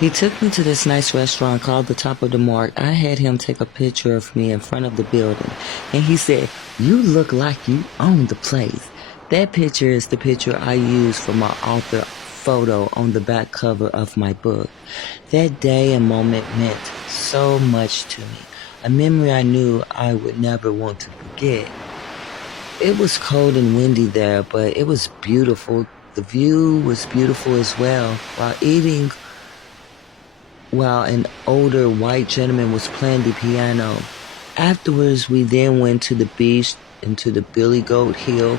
He took me to this nice restaurant called the Top of the Mark. I had him take a picture of me in front of the building, and he said, "You look like you own the place." That picture is the picture I used for my author photo on the back cover of my book. That day and moment meant so much to me, a memory I knew I would never want to forget. It was cold and windy there, but it was beautiful. The view was beautiful as well. While an older white gentleman was playing the piano. Afterwards, we then went to the beach and to the Billy Goat Hill.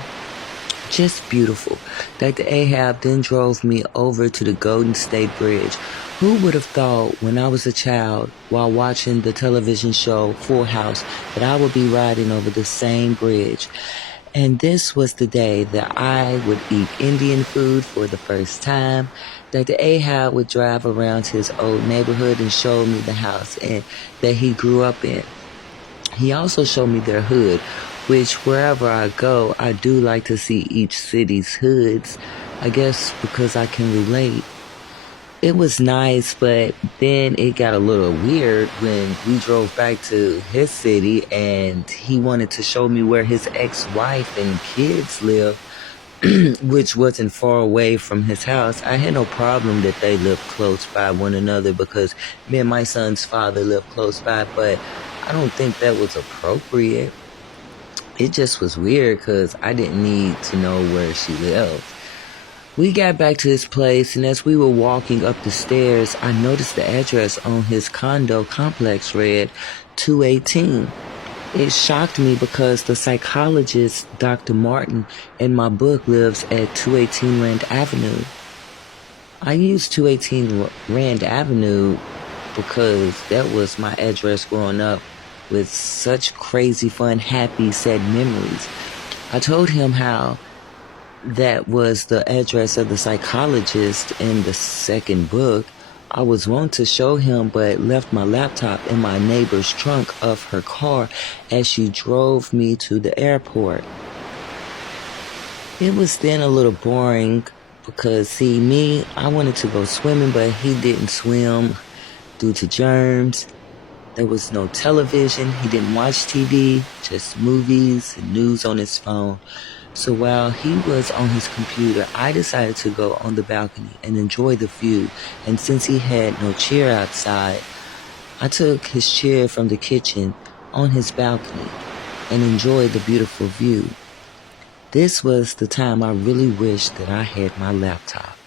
Just beautiful. Dr. Ahab then drove me over to the Golden State Bridge. Who would have thought when I was a child, while watching the television show Full House, that I would be riding over the same bridge? And this was the day that I would eat Indian food for the first time. Dr. Ahab would drive around his old neighborhood and show me the house that he grew up in. He also showed me their hood, which wherever I go, I do like to see each city's hoods, I guess because I can relate. It was nice, but then it got a little weird when we drove back to his city and he wanted to show me where his ex-wife and kids live, which wasn't far away from his house. I had no problem that they lived close by one another because me and my son's father lived close by, but I don't think that was appropriate. It just was weird because I didn't need to know where she lived. We got back to his place, and as we were walking up the stairs, I noticed the address on his condo complex read 218. It shocked me because the psychologist, Dr. Martin, in my book lives at 218 Rand Avenue. I used 218 Rand Avenue because that was my address growing up with such crazy, fun, happy, sad memories. I told him how that was the address of the psychologist in the second book. I was wanting to show him, but left my laptop in my neighbor's trunk of her car as she drove me to the airport. It was then a little boring because, see, me, I wanted to go swimming, but he didn't swim due to germs. There was no television. He didn't watch TV, just movies and news on his phone. So while he was on his computer, I decided to go on the balcony and enjoy the view. And since he had no chair outside, I took his chair from the kitchen on his balcony and enjoyed the beautiful view. This was the time I really wished that I had my laptop.